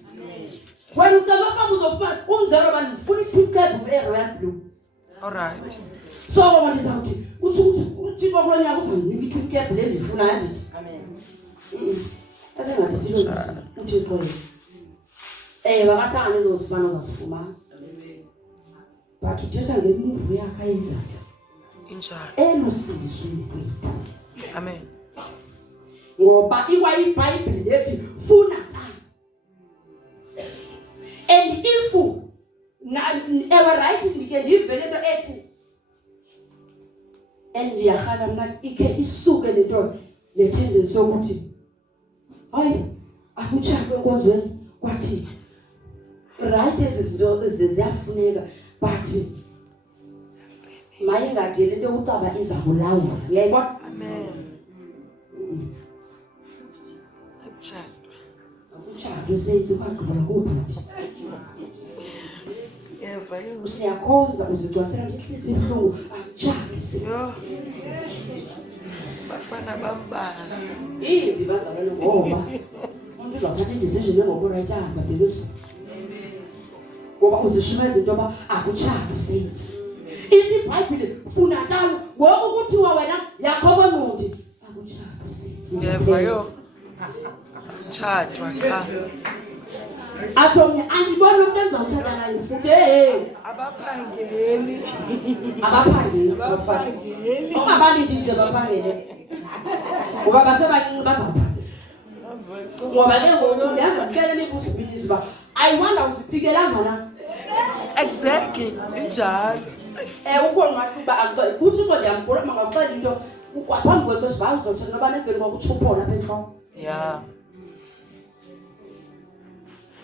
wena usebafaka uzofumana umzelo bandifuna i-2 e-royal blue Alright. so ngoba ndizawuthi ukuthi uThixo kulo nyaka uzanginika i-2 le ndifuna andithi Amen. abengathi lo uThixo bakathanga lezo zifana zazifumana but uthetha ngemuvu yakhe ayenzayo Injalo. elusindisweni kwethu Amen. ngoba iBhayibheli lethi funa time and if ever right ndike ndivele into ethi and ndiyakhala mna ike isuke lento le tendency yokuthi hayi akutshabe enkonzweni kwathi right ezizinto ziyafuneka but mayingadeli into yokucaba iza kulawula uyayibona Amen. akutshabe seyithi kwagqibela kubhuti Yeva yo. usiyakhonza uzigcwalisela nje inhliziyo ibuhlungu akutshabe seyithi Yo. Bafana bambala. Ivi bazalwane ngoba umuntu uzathatha i-decision engokuright ahamba bhekiswa ngoba uzishumeza into yoba akutshabe seyithi ithi iBhayibhile funa ntalo ngoba ukuthiwa wena Yakobo Nqundi akutshabe seyithi Yeva yo. Chatwa cha. athomnye andibona umuntu engizawutshata naye futhi Abaphangeli. abaphangeli ungabalindi nje baphangele ngoba basebancinci bazawuphangela ngoba ke ngoku ndiyaza kuphela imibuzo imininzi uba ayiwanda uziphikelanga na Exactly. Injalo. ukhona umahluba kuthi ko ndiyamkhula mangaxela into kwaphambi kwexesha uba uzothetha noba neveli kwakutshuphona apha entloko Yeah.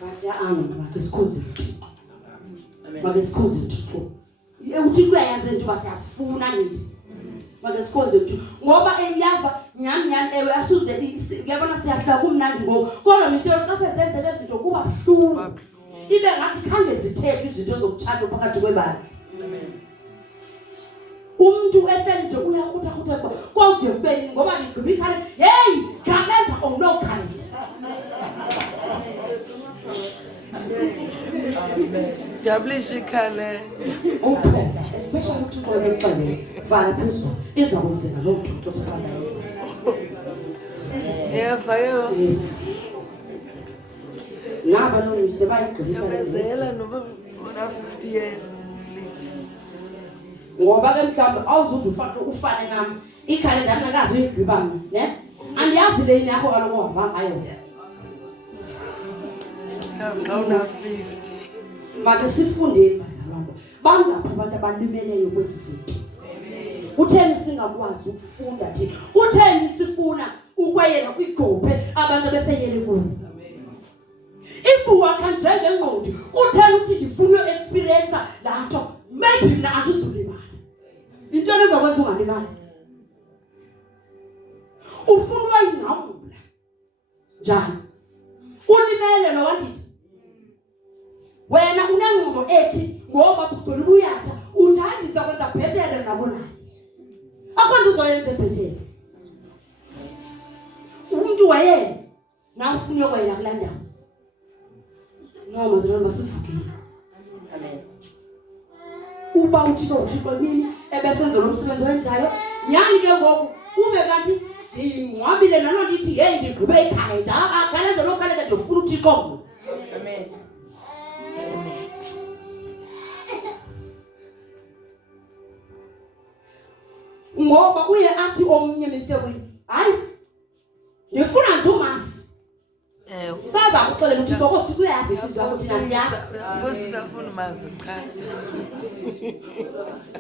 bathi make sikhonze uThixo Amen. make sikhonze uThixo uThixo uyayazi into yoba siyazifuna nithi make sikhonze uThixo ngoba eyafa nyani ewe asuze uyabona siyahlala kumnandi ngoku kodwa mhlawumbe xa sesenze lezi zinto kuba buhlungu ibe ngathi khange zithethwe izinto zokutshata phakathi kwebandla umuntu efeli nje uyakhutha kwawude kube ngoba nigqiba ikhale hey calendar or no calendar Jabulisha ikhale. Upho, especially uThixo ekuxelele, vala phezulu, izakwenzeka loo nto ukuthi bangayenza. Yavayo. Yes. Naba lo nje bayigqibile. Ngabezela noma 50 years. Ngoba ke mhlawumbe awuzuthi ufane nami ikhalenda angakazi uyigqiba mina, ne? Andiyazi le yakho kaloku ohamba ngayo. Ngawuna 50. Manje sifundeni bazalwane. Bangaphi abantu abalimeleyo kwezi zinto? Utheni singakwazi ukufunda nje? Utheni sifuna ukweyela kwigophe abantu beseyele kulo? If wakha njengengqondi, utheni uthi ndifuna experience la nto? Maybe mina andizulibala. Into ezokwenza ungalibali. Ufuna uyinqamula. Njani? Ulimele lo wandithi. Wena unengqondo ethi ngoba kugcwele ubuyatha uthandisa kwenza bhetele nabonayo. Akho uzoyenza bhetele. Umuntu wayena na ufuna ukwela kulandawo. No mazalwane basivukile. Amen. Uba uthixo mini ebesenza lo msebenzi wenzayo nyani ke ngoku ube kanti ndingcwabile nalo ndithi hey ndigqibe ikhalenda akhalenda lo khalenda ndifuna uthixo. Amen. Ngoba uye athi omnye mistake hayi ndifuna nje umasi. Saza kuxelela uthixo kodwa uyazi inhliziyo yakho thina siyazi. Ngosi safuna mazi cha.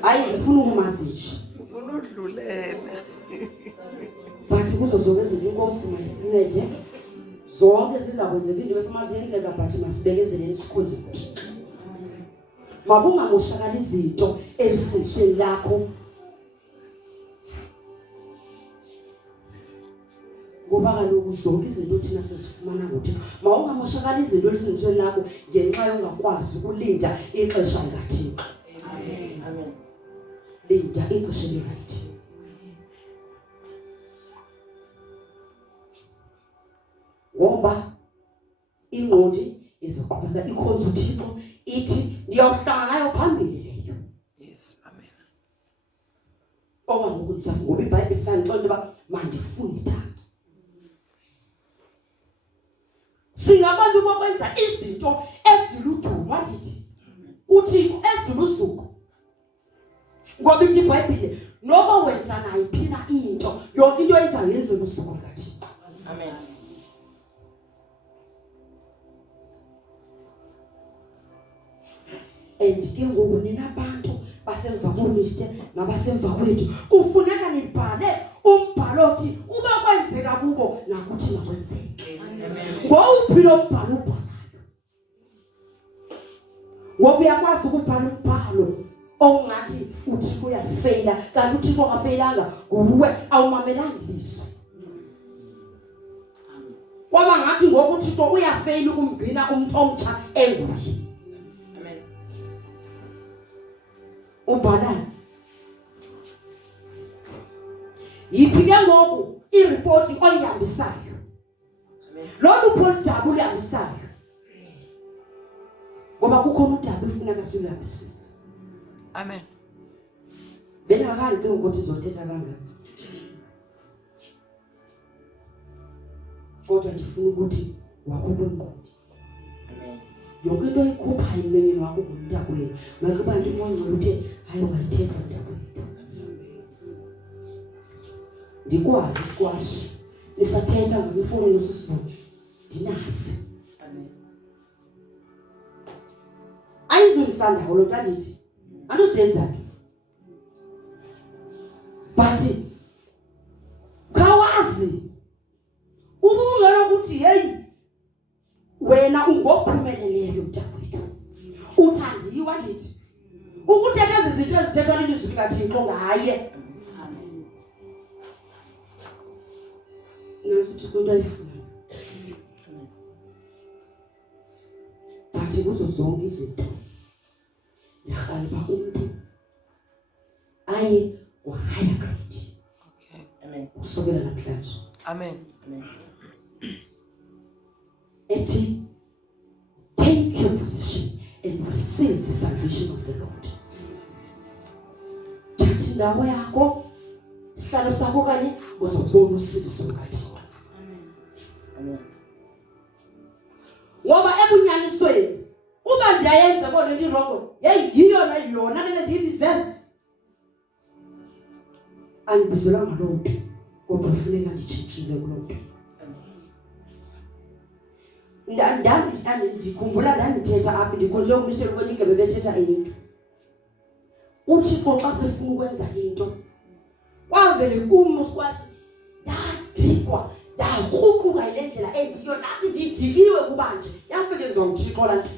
Hayi ngifuna ukumazi nje. Ufuna udlulela. Bathi kuzo zonke izinto inkosi masincede. Zonke zizakwenzeka into befuna ziyenzeka but masibekezeleni isikhonze ukuthi. Makungamoshakala izinto elisisweni lakho. Ngoba kaloku zonke izinto thina sesifumana ngokuthi mawungamoshakala izinto elisisweni lakho ngenxa yongakwazi ukulinda ixesha likaThixo. Amen. Amen. Linda ixesha eliright. Ngoba ingqondi izoqhubeka ikhonza uThixo ithi ndiyawuhlala nayo phambili leyo. Yes, amen. Okwangokuthi ngoba iBhayibheli sanixoxa uba mandifune ithando. Singabantu bokwenza izinto eziluduma ndithi uThixo ezilusuku. Ngoba ithi iBhayibheli noba wenza nayiphi na into yonke into oyenzayo yenze usuku likaThixo. Amen. And ke ngoku nina abantu basemva komiste nabasemva kwethu kufuneka nibhale umbhalo othi uba kwenzeka kubo nakuthi makwenzeke. Amen. Ngowuphi lo mbhalo ubhalayo? Ngoba uyakwazi ukubhala umbhalo ongathi uThixo uyafeyila kanti uThixo akafeyilanga nguwe awumamelanga ilizwi. Kwaba ngathi ngoku uThixo uyafeyila ukumgcina umuntu omtsha enguye. Amen. Ubhalani yiphi ke ngoku ireport oyihambisayo lolu phondaba ulihambisayo ngoba kukhona udaba ufuneka silihambise. Amen. Bena kanti ukuthi uzothetha kangaka kodwa ndifuna ukuthi wakho kwenqondi Amen. yonke into oyikhuphayo emlonyeni wakho ngumntakwenu makuba nje umoya ngalo uthe hayi ungayithetha mntakwethu. Ndikwazi sikwashi nisathetha ngomfuni nosisibulo ndinazi. Amen. Ayizundisanda lo nto andithi andozenza nto but kawazi ubungena ukuthi hey wena ungophumeleleyo mntakwethu uthandiwa ndithi ukuthetha izinto ezithethwa lilizwi likaThixo ngaye. Nazo uthi into ayifuna but kuzo zonke izinto yahalipha umuntu aye ku-higher grade. Okay. Amen. Kusukela namhlanje Amen. Amen. ethi take your position and receive the salvation of the Lord. Thatha indawo yakho, isihlalo sakho kanye uzobona usizo lukaThixo. Amen. Ngoba ebunyanisweni uba ndiyayenza kodwa into irongo, yiyona yona ke ndiyibizela. Andibizelwa ngaloo nto, kodwa kufuneka nditshintshile kuloo nto. Ndikhumbula ndandithetha apha, ndikhonjwe umisteri kweninke bebethetha into. uThixo xa sefuna ukwenza into, kwavele kum sikwathi ndadikwa, ndakruquka yile ndlela endiyo, ndathi ndidikiwe kuba nje yasetyenzwa nguThixo laa nto.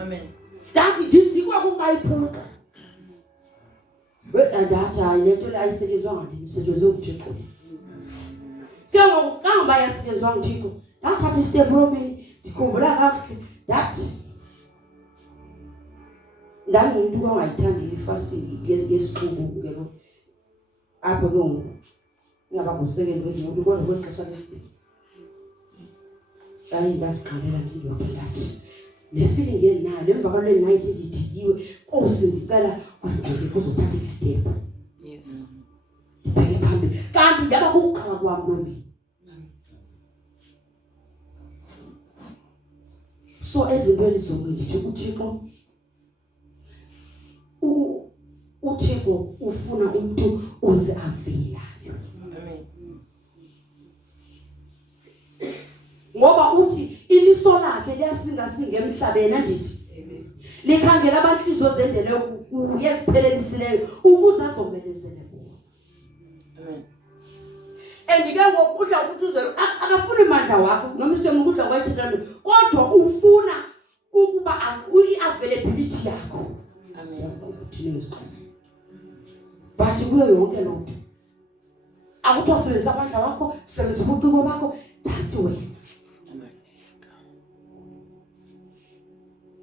Amen. Ndathi ndidikwa kuba iphuqa. Ndathi hayi le nto le ayisetyenzwa ngandini, isetyenzwe nguThixo. Ke ngoku xa ngaba yasetyenzwa nguThixo, ndathatha istep romeni, ndikhumbula kakuhle, ndathi ndangumntu ongayithandi i-fasting yesiqubu ke lo apho ke ngoku ingaba ngusekeni wethu kodwa kwexesha lesibini. Hayi ndaziqalela ndiyodwa ndathi le feeling endinayo, le mvakalelo endinayithi ndidikiwe, Nkosi ndicela kwenzeke kuzothatha istep. Yes. Ndibheke phambili, kanti yaba kukuqala kwam nomini. So ezintweni zonke ndithi uThixo, uThixo ufuna umuntu oze avelayo. Amen. Ngoba uthi iliso lakhe liyasingasinga emhlabeni, andithi likhangela abanhliziyo zendele kuye eziphelelisileyo ukuze azomelezele kuwo. Amen. Andike ngoku udla ukuthi uzelo akafuni amandla wakho noma isithe ukudla kwayithethana, kodwa ufuna ukuba i-availability yakho. Amen. But kuyo yonke loo nto akuthiwa sebenzisa amandla wakho, sebenzisa ubuciko bakho, just wena.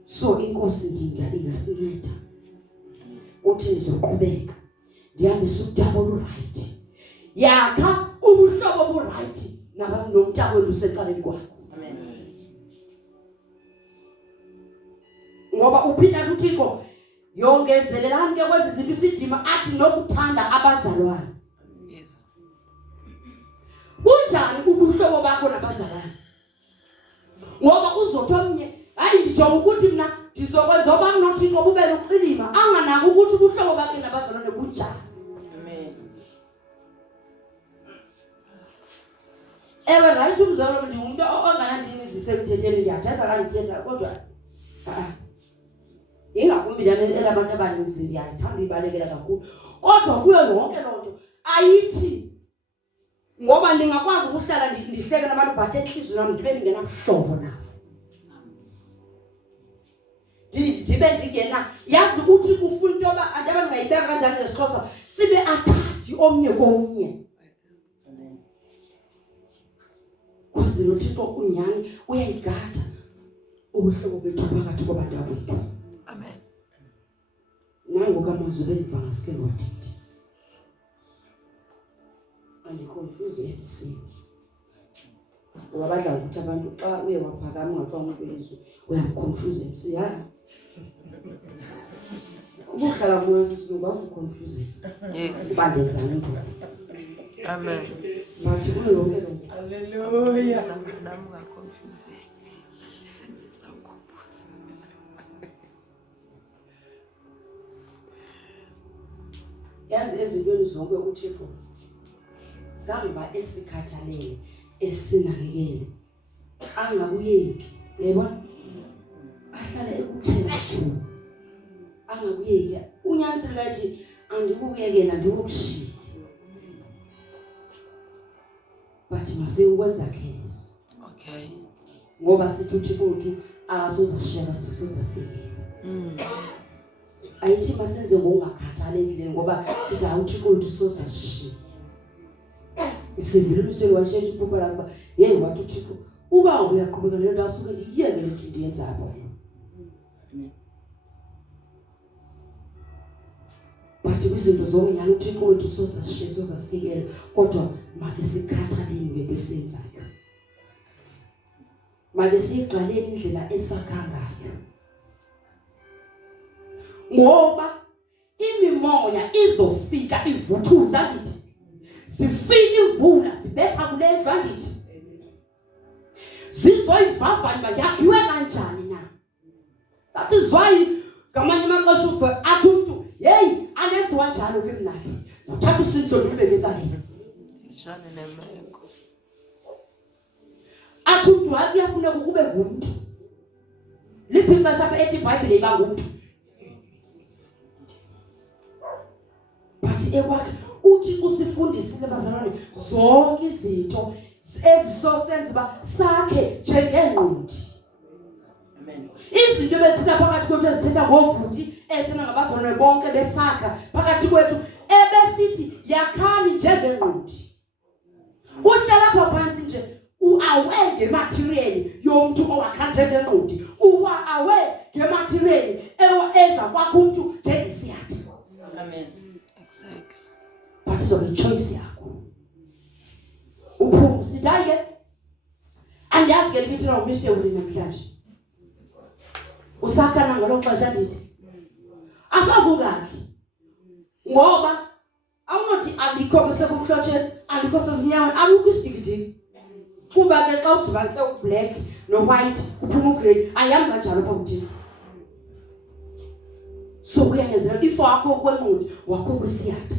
So inkosi ingasinceda uthi ndizoqhubeka ndihambise udaba olurayithi, yakha ubuhlobo oburayithi nabantu nomntana wethu usecaleni kwakho. Amen. Ngoba uphinda uThixo yongezelelani ke kwezi zinto isidima athi nokuthanda abazalwane. Yes. Kunjani ubuhlobo bakho nabazalwane? Ngoba uzothi omnye hayi ndijonga ukuthi mina ndizokwenza oba noThixo bube luqilima, anganaki ukuthi ubuhlobo bakhe nabazalwane bunjani. Amen. Ewe right umzalo ndingumuntu onganandini zisemthethweni, ndiyathetha kandithetha kodwa ingakumbi elabantu abaninzi ndiyayithanda uyibalekela kakhulu, kodwa kuyo yonke loo nto ayithi ngoba ndingakwazi ukuhlala ndihleke nabantu but enhliziyo yam ndibe ndingenabuhlobo nabo. Ndibe ndingena yazi uthi ufuna into yoba abantu abangayibeka kanjani ngesiXhosa, sibe attached omnye komnye. Amen. Kuze uThixo unyani uyayigada ubuhlobo bethu phakathi kwabantu bethu. Amen. Nangoku amazwi endiva ngasikhe wathi andiconfuse MC. Ngoba badla ngokuthi abantu xa uye waphakama ungathiwa umuntu Ilizwi uyamconfuse MC. Hayi, ukuhlala kuyo sisilungu awuzuconfuse. Yes. Ibandenzane ngoba Amen. bathi kuyo yonke loo nto. Hallelujah. Nami ungakonfuse. Yazi ezintweni zonke uThixo ngamba esikhathalele, esinakekele, angakuyeki. Yebo, ahlale ekuthela kuwo, angakuyeki. Unyanisela ethi andikukuyekela ndikukushiya, but mase ukwenza khelisi. Okay. Ngoba sithi uThixo wethu akasoze ashiyana sisoze siyeke. Ayithi masenze ngokungakhathali endlini ngoba sithi uThixo wethu soze ashiye. Isivile umsteli washeshe iphupha lakuba hey wathi uThixo uba uyaqhubeka lento asuke ndiyeke le nto ndiyenza apha. Bathi kwizinto zonke nyalo uThixo wethu soze ashiye soze asikele, kodwa make sikhathaleni ngento esiyenzayo. Make siyiqaleni indlela esakha ngayo. ngoba imimoya izofika ivuthuza ndithi sifika imvula sibetha kule ndlu ndithi zizoyivavanya yakhiwe kanjani na. That is why ngamanye amaxesha uve athi umuntu hey anenziwa njalo ke mina ke uthatha usinzo lubeke ekaleni Ishane nemeko. athi umuntu hayi kuyafuneka ukube ngumuntu liphi ixesha apha ethi iBhayibhile ikangumuntu but ekwakhe uthi usifundisile bazalwane zonke izinto ezisosenza ba sakhe njengengqondi. Amen. Izinto bezithetha phakathi kwethu ezithetha ngobhuti esena ngabazalwane bonke besakha phakathi kwethu ebesithi yakhani njengengqondi. Uhlala lapha phansi nje uawe ngematerial yomuntu owakha njengengqondi uawe ngematerial eza kwakho umuntu njengesiyatha. Amen. Exactly. But izobe choice yakho. Uphume sithaye andiyazi ke lithi na umiste uri namhlanje. Usakhana ngalo xesha ndithi asazungakhi ngoba awunothi alikho besekumhlotsheni alikho semnyaweni akukho isidikidiki kuba ke xa udibanise ublack no white uphuma ugrey ayihamba kanjalo pha kuthina. So kuyangezelela ifo wakho kwenqudi wakho kwesiyatha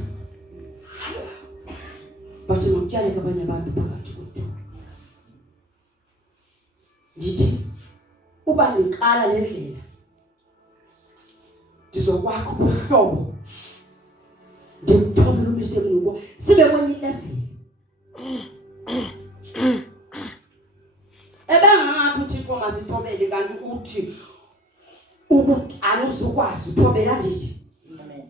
but makutyaleka abanye abantu phakathi kwethu. Ndithi uba niqala le ndlela ndizokwakho ubuhlobo ndimthobela uMr Mnukwa sibe kwenye level ebengangathi uThixo masithobele kanti uthi anuzukwazi uthobela ndithi Amen.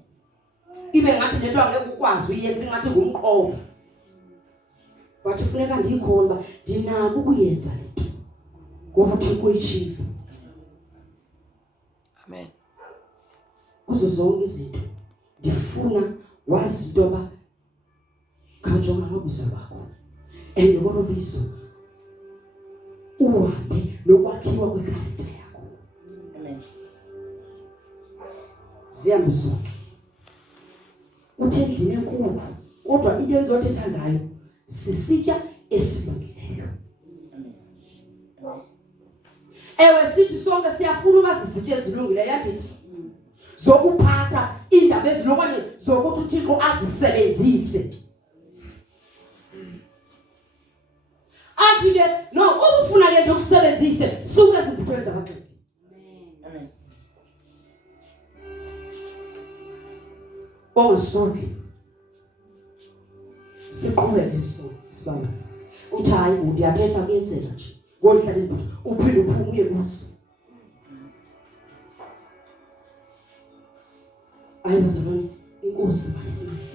ibe ngathi lento angeke ukwazi uyenza ngathi ngumqobo but kufuneka ndiyikhona ndinako ukuyenza lento ngoba uThixo uyishilo. Amen. Kuzo zonke izinto ndifuna wazi into ba khanjonga ngobizo bakho ngoba ubizo uhambe nokwakhiwa kwekharacter yakho. Amen. Zihambe zonke uthe endlini enkulu kodwa into endizothetha ngayo sisitya esilungileyo. Ewe sithi sonke siyafuna uba sisitya ezilungileyo yandithi zokuphatha indaba ezilokanye zokuthi uThixo azisebenzise. Athi ke no ukufuna le nto ukusebenzise suka ezimphuthweni zabagqili. Amen. Ongasoki siqhubeke sibamba uthi hayi ndiyathetha kuyenzeka nje ngolhlala impilo uphinde uphume uye kuzo. Hayi bazalwane inkosi mayisibe